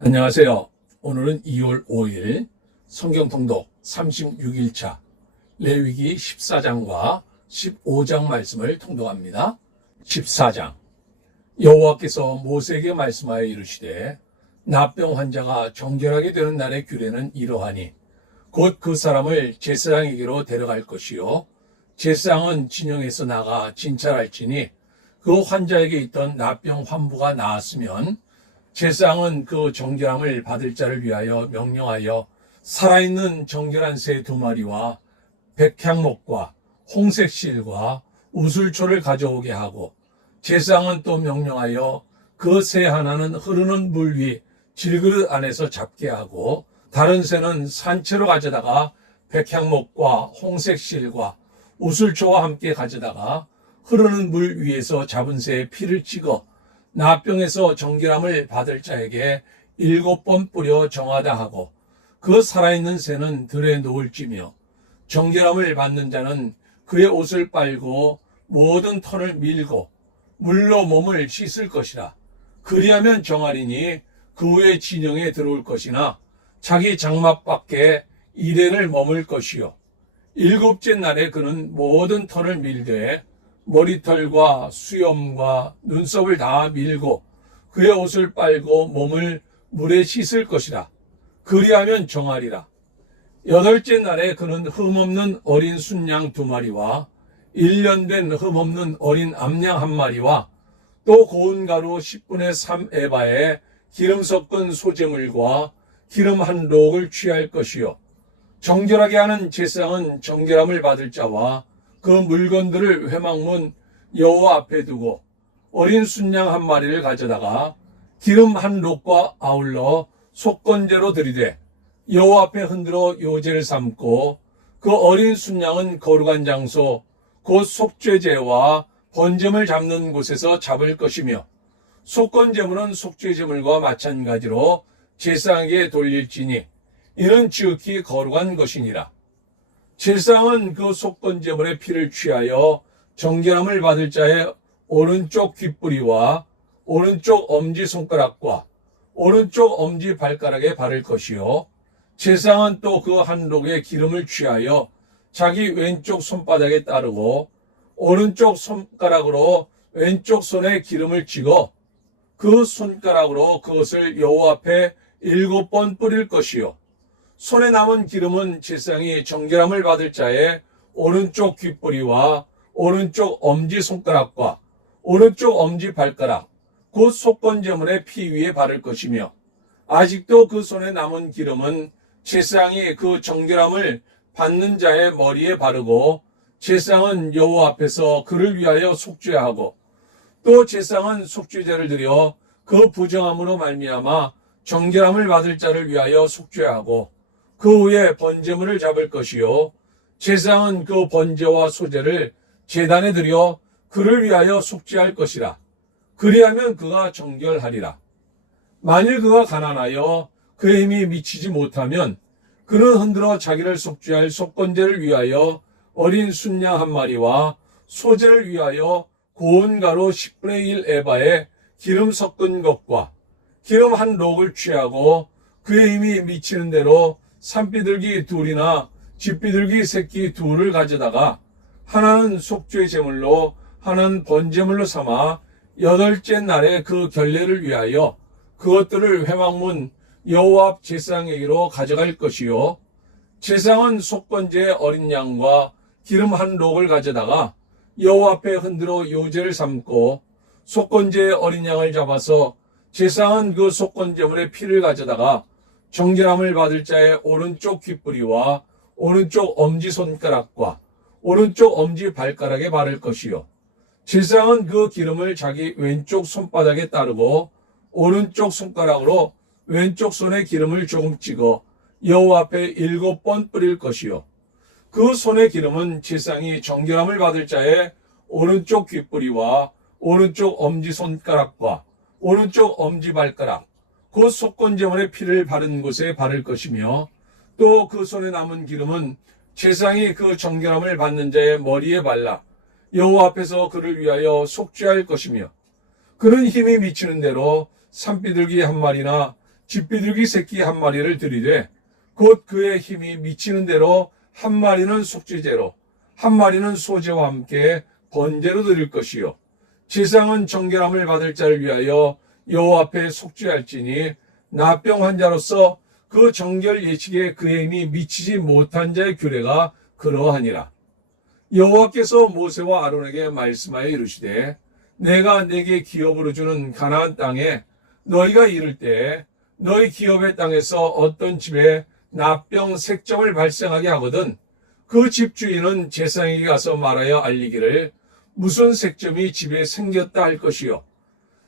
안녕하세요. 오늘은 2월 5일 성경통독 36일차 레위기 14장과 15장 말씀을 통독합니다. 14장 여호와께서 모세에게 말씀하여 이르시되 나병 환자가 정결하게 되는 날의 규례는 이러하니 곧 그 사람을 제사장에게로 데려갈 것이요 제사장은 진영에서 나가 진찰할지니 그 환자에게 있던 나병 환부가 나았으면 제쌍은 그 정결함을 받을 자를 위하여 명령하여 살아있는 정결한 새 두 마리와 백향목과 홍색 실과 우술초를 가져오게 하고 제상은 또 명령하여 그 새 하나는 흐르는 물 위 질그릇 안에서 잡게 하고 다른 새는 산채로 가져다가 백향목과 홍색 실과 우술초와 함께 가져다가 흐르는 물 위에서 잡은 새의 피를 찍어 나병에서 정결함을 받을 자에게 일곱 번 뿌려 정하다 하고 그 살아있는 새는 들에 놓을지며 정결함을 받는 자는 그의 옷을 빨고 모든 털을 밀고 물로 몸을 씻을 것이라 그리하면 정하리니 그 후에 진영에 들어올 것이나 자기 장막 밖에 이래를 머물 것이요 일곱째 날에 그는 모든 털을 밀되 머리털과 수염과 눈썹을 다 밀고 그의 옷을 빨고 몸을 물에 씻을 것이라. 그리하면 정하리라. 여덟째 날에 그는 흠없는 어린 순양 두 마리와 1년 된 흠없는 어린 암양 한 마리와 또 고운 가루 10분의 3 에바에 기름 섞은 소재물과 기름 한 록을 취할 것이요. 정결하게 하는 제사은 정결함을 받을 자와 그 물건들을 회막문 여호와 앞에 두고 어린 순양 한 마리를 가져다가 기름 한 록과 아울러 속건제로 들이되 여호와 앞에 흔들어 요제를 삼고 그 어린 순양은 거룩한 장소 곧 속죄제와 번제물 잡는 곳에서 잡을 것이며 속건제물은 속죄제물과 마찬가지로 제사에게 돌릴지니 이는 지극히 거룩한 것이니라 실상은 그 속건제물의 피를 취하여 정결함을 받을 자의 오른쪽 귓뿌리와 오른쪽 엄지 손가락과 오른쪽 엄지 발가락에 바를 것이요. 제상은 또 그 한록에 기름을 취하여 자기 왼쪽 손바닥에 따르고 오른쪽 손가락으로 왼쪽 손에 기름을 찍어 그 손가락으로 그것을 여호 앞에 일곱 번 뿌릴 것이요. 손에 남은 기름은 질상이 정결함을 받을 자의 오른쪽 귓뿌리와 오른쪽 엄지 손가락과 오른쪽 엄지 발가락 곧 속건제물의 피 위에 바를 것이며 아직도 그 손에 남은 기름은 제상이 그 정결함을 받는 자의 머리에 바르고 제상은 여호 앞에서 그를 위하여 속죄하고 또 제상은 속죄제를 드려 그 부정함으로 말미암아 정결함을 받을 자를 위하여 속죄하고 그 후에 번제물을 잡을 것이요. 제사은그 번제와 소제를 제단에 들여 그를 위하여 속죄할 것이라. 그리하면 그가 정결하리라. 만일 그가 가난하여 그의 힘이 미치지 못하면 그는 흔들어 자기를 속죄할 속건제를 위하여 어린 순양 한 마리와 소제를 위하여 고운 가루 10분의 1 에바에 기름 섞은 것과 기름 한 록을 취하고 그의 힘이 미치는 대로 산비둘기 둘이나 집비둘기 새끼 둘을 가져다가 하나는 속죄 제물로 하나는 번제물로 삼아 여덟째 날에 그 결례를 위하여 그것들을 회막문 여호와 앞 제사장에게로 가져갈 것이요 제사장은 속건제 어린 양과 기름 한 록을 가져다가 여호와 앞에 흔들어 요제를 삼고 속건제 어린 양을 잡아서 제사장은 그 속건제물의 피를 가져다가 정결함을 받을 자의 오른쪽 귀뿌리와 오른쪽 엄지손가락과 오른쪽 엄지발가락에 바를 것이요. 질상은 그 기름을 자기 왼쪽 손바닥에 따르고 오른쪽 손가락으로 왼쪽 손에 기름을 조금 찍어 여호 앞에 일곱 번 뿌릴 것이요. 그 손의 기름은 질상이 정결함을 받을 자의 오른쪽 귀뿌리와 오른쪽 엄지손가락과 오른쪽 엄지발가락 곧 그 속건제물의 피를 바른 곳에 바를 것이며 또 그 손에 남은 기름은 제상이 그 정결함을 받는 자의 머리에 발라 여호와 앞에서 그를 위하여 속죄할 것이며 그는 힘이 미치는 대로 산비둘기 한 마리나 집비둘기 새끼 한 마리를 들이되 곧 그의 힘이 미치는 대로 한 마리는 속죄제로 한 마리는 소제와 함께 번제로 드릴 것이요 제상은 정결함을 받을 자를 위하여 여호와 앞에 속죄할지니 나병 환자로서 그 정결 예식에그행위 미치지 못한 자의 규례가 그러하니라. 여호와께서 모세와 아론에게 말씀하여 이르시되 내가 내게 기업으로 주는 가나안 땅에 너희가 이를 때 너희 기업의 땅에서 어떤 집에 납병 색정을 발생하게 하거든 그 집 주인은 재상에게 가서 말하여 알리기를 무슨 색점이 집에 생겼다 할 것이요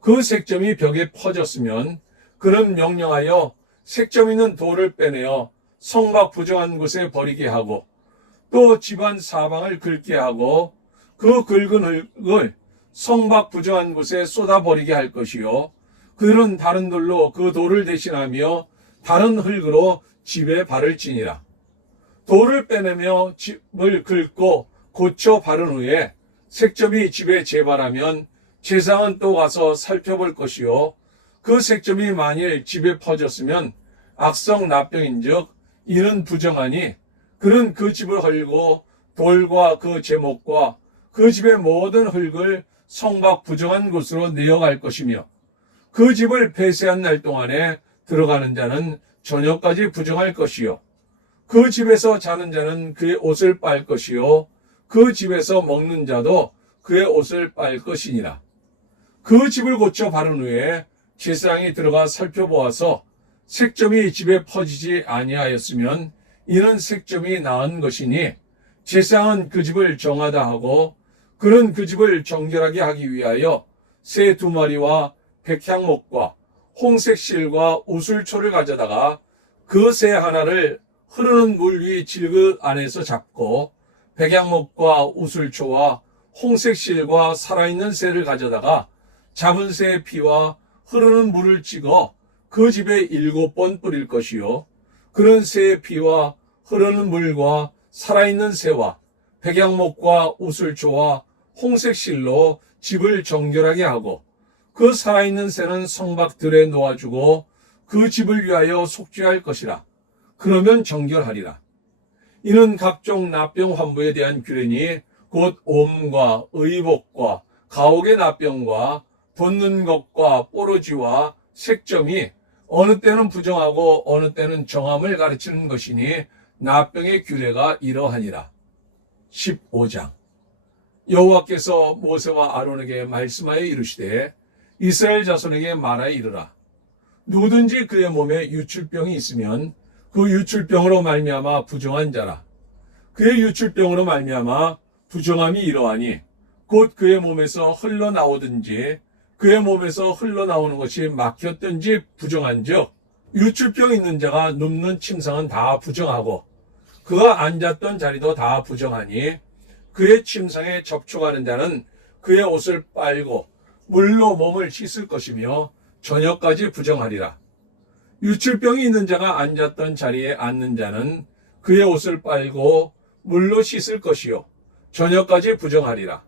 그 색점이 벽에 퍼졌으면 그는 명령하여 색점 있는 돌을 빼내어 성막 부정한 곳에 버리게 하고 또 집안 사방을 긁게 하고 그 긁은 흙을 성막 부정한 곳에 쏟아버리게 할 것이요. 그들은 다른 돌로 그 돌을 대신하며 다른 흙으로 집에 발을 치니라. 돌을 빼내며 집을 긁고 고쳐 바른 후에 색점이 집에 재발하면 세상은또 가서 살펴볼 것이요. 그 색점이 만일 집에 퍼졌으면 악성 납병인즉 이는 부정하니 그는 그 집을 헐고 돌과 그 제목과 그 집의 모든 흙을 성박 부정한 곳으로 내어갈 것이며 그 집을 폐쇄한 날 동안에 들어가는 자는 저녁까지 부정할 것이요. 그 집에서 자는 자는 그의 옷을 빨 것이요. 그 집에서 먹는 자도 그의 옷을 빨 것이니라. 그 집을 고쳐 바른 후에 제사장이 들어가 살펴보아서 색점이 집에 퍼지지 아니하였으면 이는 색점이 나은 것이니 제사장은 그 집을 정하다 하고 그는 그 집을 정결하게 하기 위하여 새 두 마리와 백향목과 홍색 실과 우술초를 가져다가 그 새 하나를 흐르는 물 위 질그 안에서 잡고 백향목과 우술초와 홍색 실과 살아있는 새를 가져다가 잡은 새의 피와 흐르는 물을 찍어 그 집에 일곱 번 뿌릴 것이요. 그런 새의 피와 흐르는 물과 살아있는 새와 백양목과 우슬초와 홍색 실로 집을 정결하게 하고 그 살아있는 새는 성박들에 놓아주고 그 집을 위하여 속죄할 것이라. 그러면 정결하리라. 이는 각종 납병 환부에 대한 규례니 곧 옴과 의복과 가옥의 납병과 붙는 것과 뽀로지와 색점이 어느 때는 부정하고 어느 때는 정함을 가르치는 것이니 나병의 규례가 이러하니라. 15장 여호와께서 모세와 아론에게 말씀하여 이르시되 이스라엘 자손에게 말하여 이르라. 누구든지 그의 몸에 유출병이 있으면 그 유출병으로 말미암아 부정한 자라. 그의 유출병으로 말미암아 부정함이 이러하니 곧 그의 몸에서 흘러나오든지 그의 몸에서 흘러나오는 것이 막혔든지 부정한즉 유출병 있는 자가 눕는 침상은 다 부정하고 그가 앉았던 자리도 다 부정하니 그의 침상에 접촉하는 자는 그의 옷을 빨고 물로 몸을 씻을 것이며 저녁까지 부정하리라. 유출병이 있는 자가 앉았던 자리에 앉는 자는 그의 옷을 빨고 물로 씻을 것이요. 저녁까지 부정하리라.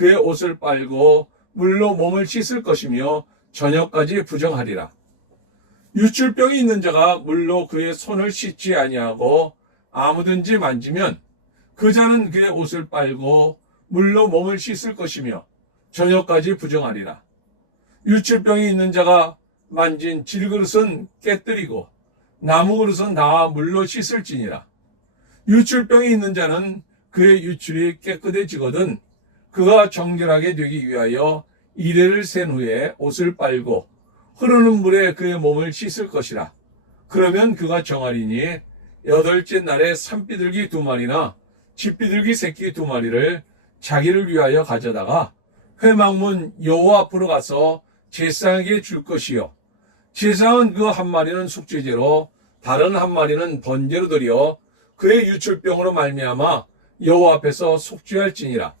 그의 옷을 빨고 물로 몸을 씻을 것이며 저녁까지 부정하리라. 유출병이 있는 자가 물로 그의 손을 씻지 아니하고 아무든지 만지면 그 자는 그의 옷을 빨고 물로 몸을 씻을 것이며 저녁까지 부정하리라. 유출병이 있는 자가 만진 질그릇은 깨뜨리고 나무 그릇은 나와 물로 씻을지니라. 유출병이 있는 자는 그의 유출이 깨끗해지거든 그가 정결하게 되기 위하여 이래를 센 후에 옷을 빨고 흐르는 물에 그의 몸을 씻을 것이라. 그러면 그가 정하리니 여덟째 날에 산비둘기 두 마리나 집비둘기 새끼 두 마리를 자기를 위하여 가져다가 회막문 여호와 앞으로 가서 제사에게 줄 것이요. 제사은 그 한 마리는 숙제제로 다른 한 마리는 번제로 드려 그의 유출병으로 말미암아 여호와 앞에서 속죄할지니라.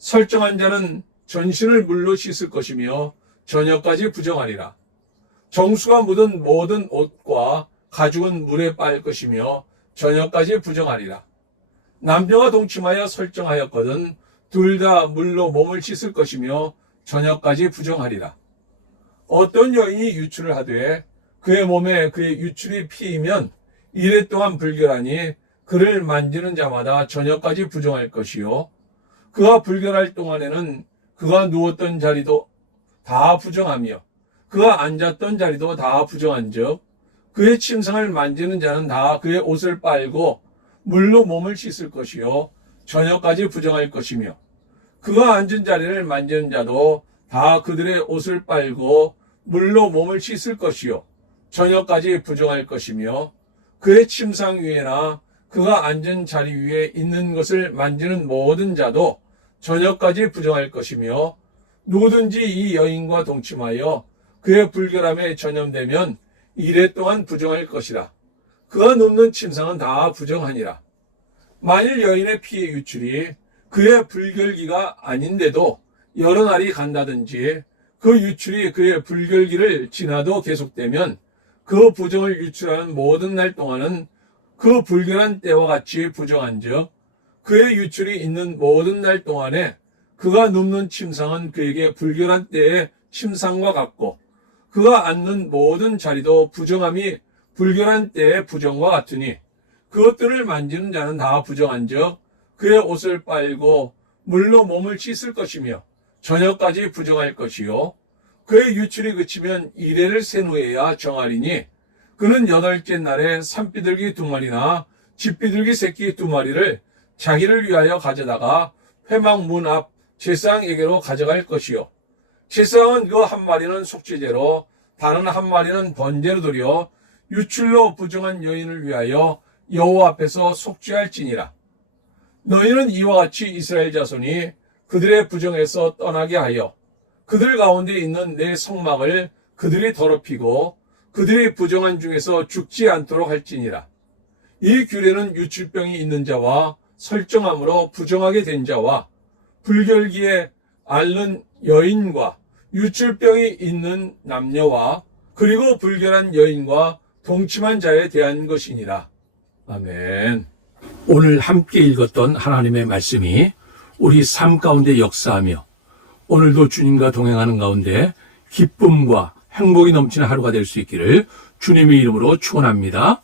설정한 자는 전신을 물로 씻을 것이며 저녁까지 부정하리라. 정수가 묻은 모든 옷과 가죽은 물에 빨 것이며 저녁까지 부정하리라. 남녀가 동침하여 설정하였거든 둘 다 물로 몸을 씻을 것이며 저녁까지 부정하리라. 어떤 여인이 유출을 하되 그의 몸에 그의 유출이 피이면 이래 동안 불결하니 그를 만지는 자마다 저녁까지 부정할 것이요 그가 불결할 동안에는 그가 누웠던 자리도 다 부정하며 그가 앉았던 자리도 다 부정한즉 그의 침상을 만지는 자는 다 그의 옷을 빨고 물로 몸을 씻을 것이요 저녁까지 부정할 것이며 그가 앉은 자리를 만지는 자도 다 그들의 옷을 빨고 물로 몸을 씻을 것이요 저녁까지 부정할 것이며 그의 침상 위에나 그가 앉은 자리 위에 있는 것을 만지는 모든 자도 저녁까지 부정할 것이며 누구든지 이 여인과 동침하여 그의 불결함에 전염되면 이래 또한 부정할 것이라. 그가 눕는 침상은 다 부정하니라. 만일 여인의 피의 유출이 그의 불결기가 아닌데도 여러 날이 간다든지 그 유출이 그의 불결기를 지나도 계속되면 그 부정을 유출하는 모든 날 동안은 그 불결한 때와 같이 부정한 즉 그의 유출이 있는 모든 날 동안에 그가 눕는 침상은 그에게 불결한 때의 침상과 같고 그가 앉는 모든 자리도 부정함이 불결한 때의 부정과 같으니 그것들을 만지는 자는 다 부정한 즉 그의 옷을 빨고 물로 몸을 씻을 것이며 저녁까지 부정할 것이요 그의 유출이 그치면 이래를 센 후에야 정하리니 그는 여덟째 날에 산비둘기 두 마리나 집비둘기 새끼 두 마리를 자기를 위하여 가져다가 회막문 앞 제사장에게로 가져갈 것이요. 제사장은 그 한 마리는 속죄제로 다른 한 마리는 번제로 드려 유출로 부정한 여인을 위하여 여호와 앞에서 속죄할지니라. 너희는 이와 같이 이스라엘 자손이 그들의 부정에서 떠나게 하여 그들 가운데 있는 내 성막을 그들이 더럽히고 그들의 부정한 중에서 죽지 않도록 할지니라. 이 규례는 유출병이 있는 자와 설정함으로 부정하게 된 자와 불결기에 앓는 여인과 유출병이 있는 남녀와 그리고 불결한 여인과 동침한 자에 대한 것이니라. 아멘. 오늘 함께 읽었던 하나님의 말씀이 우리 삶 가운데 역사하며 오늘도 주님과 동행하는 가운데 기쁨과 행복이 넘치는 하루가 될 수 있기를 주님의 이름으로 축원합니다.